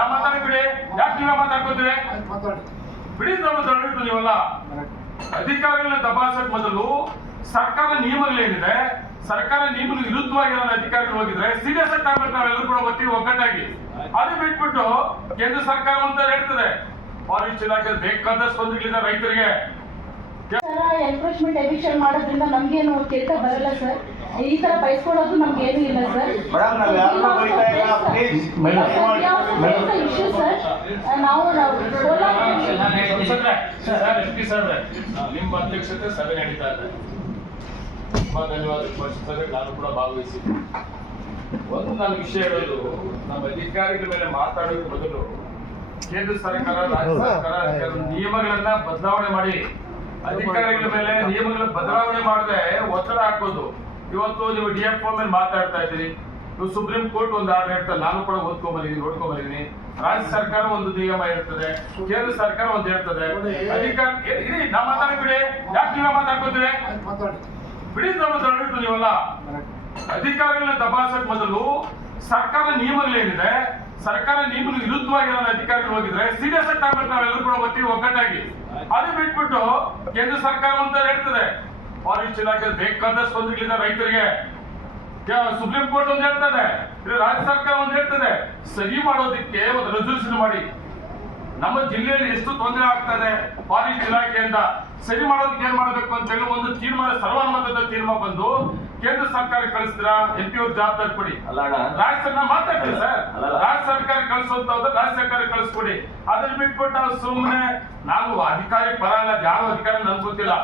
ನಾ ಮಾತಾಡಿ ಬಿಡಿ. ಯಾಕೆ ನೀವೇ ಮಾತಾಡ್ಕೊತೀರಿ? ಬಿಡಿ ದೊಡ್ಡ ನೀವಲ್ಲ. ಅಧಿಕಾರಿಗಳನ್ನ ದಬಾಯಿಸಕ್ ಮೊದಲು ಸರ್ಕಾರ ನಿಯಮಗಳೇನಿದೆ, ಸರ್ಕಾರ ನಿಯಮಗಳಿಗೆ ವಿರುದ್ಧವಾಗಿರೋ ಅಧಿಕಾರಿಗಳು ಹೋಗಿದ್ರೆ ಸೀರಿಯಸ್ ಆಗಿ ತಗೊಂಡ್ರೆ ನಾವೆಲ್ಲರೂ ಕೂಡ ಒಟ್ಟಿಗೆ ಒಗ್ಗಟ್ಟಾಗಿ ಅದು ಬಿಟ್ಬಿಟ್ಟು ಕೇಂದ್ರ ಸರ್ಕಾರ ಅಂತ ಹೇಳ್ತದೆ. ಫಾರೆಸ್ಟ್ ಇಲಾಖೆ ಬೇಕಾದಷ್ಟು ತೊಂದರೆಗಳಿದೆ ರೈತರಿಗೆ. ಎನ್ಕ್ರೋಚ್ಮೆಂಟ್ ಎವಿಕ್ಷನ್ ಮಾಡೋದ್ರಿಂದ ನಮ್ಗೇನು ಕೆಟ್ಟ ಬರಲ್ಲ ಸರ್. ಈ ತರ ಬಯಸ್ಕೊಳ್ಳೋದು ನಮ್ಗೆ ಏನು ಇಲ್ಲ ಸರ್. Issue sir. ನಾವು ನಿಮ್ಮ ಅಧ್ಯಕ್ಷತೆ ಸಭೆ ನಡೀತಾ ಇದೆ. ತುಂಬಾ ಧನ್ಯವಾದ. ಸಭೆ ನಾನು ಕೂಡ ಭಾಗವಹಿಸಿದ್ದೆ. ಒಂದು ನನ್ನ ವಿಷಯ ಹೇಳೋದು, ನಮ್ಮ ಅಧಿಕಾರಿಗಳ ಮೇಲೆ ಮಾತಾಡೋದ್ರ ಬದಲು ಕೇಂದ್ರ ಸರ್ಕಾರ, ರಾಜ್ಯ ಸರ್ಕಾರ ನಿಯಮಗಳನ್ನ ಬದಲಾವಣೆ ಮಾಡಿ, ಅಧಿಕಾರಿಗಳ ಮೇಲೆ ನಿಯಮಗಳ ಬದಲಾವಣೆ ಮಾಡದೆ ಒತ್ತಡ ಹಾಕೋದು. ಇವತ್ತು ನೀವು DFO ಮೇಲೆ ಮಾತಾಡ್ತಾ ಇದ್ದೀರಿ, ನೀವು ಸುಪ್ರೀಂ ಕೋರ್ಟ್ ಒಂದು ಆರ್ಡರ್ ಹೇಳ್ತಾರೆ, ನಾನು ಕೂಡ ನೋಡ್ಕೊಂಡ್ಬಂದಿದ್ದೀನಿ. ರಾಜ್ಯ ಸರ್ಕಾರ ಒಂದು ನಿಯಮ ಹೇಳ್ತದೆ, ಕೇಂದ್ರ ಸರ್ಕಾರ ಒಂದು ಹೇಳ್ತದೆ. ಅಧಿಕಾರಿ ನಾ ಮಾತಾಡಿ ಬಿಡಿ. ಯಾಕೆ ನೀವೇ ಮಾತಾಡ್ಕೊತೀರಿ? ಬಿಡಿ ದೊಡ್ಡ ನೀವಲ್ಲ. ಅಧಿಕಾರಿಗಳನ್ನ ದಬಾಯಿಸಕ್ ಮೊದಲು ಸರ್ಕಾರ ನಿಯಮಗಳೇನಿದೆ, ಸರ್ಕಾರ ನಿಯಮಗಳಿಗೆ ವಿರುದ್ಧವಾಗಿರೋ ಅಧಿಕಾರಿಗಳು ಹೋಗಿದ್ರೆ ಸೀರಿಯಸ್ ಆಗಿ ತಗೊಂಡ್ರೆ ನಾವೆಲ್ಲರೂ ಕೂಡ ಒಟ್ಟಿಗೆ ಒಗ್ಗಟ್ಟಾಗಿ ಅದು ಬಿಟ್ಬಿಟ್ಟು ಕೇಂದ್ರ ಸರ್ಕಾರ ಅಂತ ಹೇಳ್ತದೆ. ಫಾರೆಸ್ಟ್ ಇಲಾಖೆ ಬೇಕಾದಷ್ಟು ತೊಂದರೆಗಳಿದೆ ರೈತರಿಗೆ. ಸುಪ್ರೀಂ ಕೋರ್ಟ್ ಒಂದು ಹೇಳ್ತದೆ, ರಾಜ್ಯ ಸರ್ಕಾರ ಒಂದು ಹೇಳ್ತದೆ. ಸರಿ ಮಾಡೋದಕ್ಕೆ ಒಂದು ರೆಸಲ್ಯೂಷನ್ ಮಾಡಿ, ನಮ್ಮ ಜಿಲ್ಲೆಯಲ್ಲಿ ಎಷ್ಟು ತೊಂದರೆ ಆಗ್ತದೆ ಫಾರೆಸ್ಟ್ ಇಲಾಖೆಯಿಂದ ಸರಿ ಮಾಡೋದಕ್ಕೆ ಏನ್ ಮಾಡಬೇಕು ಅಂತ ಹೇಳಿ ಒಂದು ತೀರ್ಮಾನ, ಸರ್ವಾನುಮತದ ತೀರ್ಮಾನ ಬಂದು ಕೇಂದ್ರ ಸರ್ಕಾರ ಕಳಿಸ್ತೀರಾ? MP ಅವ್ರ ಜವಾಬ್ದಾರಿ ಕೊಡಿ. ರಾಜ್ಯ ಸರ್ಕಾರ ಮಾತಾಡ್ತೀವಿ ಸರ್, ರಾಜ್ಯ ಸರ್ಕಾರ ಕಳಿಸೋಂತ ರಾಜ್ಯ ಸರ್ಕಾರ ಕಳಿಸ್ಕೊಡಿ. ಅದನ್ನ ಬಿಟ್ಬಿಟ್ಟು ನಾವು ಸುಮ್ಮನೆ ನಾವು ಅಧಿಕಾರಿ ಪರ ಅಲ್ಲ, ಯಾವ ಅಧಿಕಾರಿ ನನ್ಗೆ ಗೊತ್ತಿಲ್ಲ.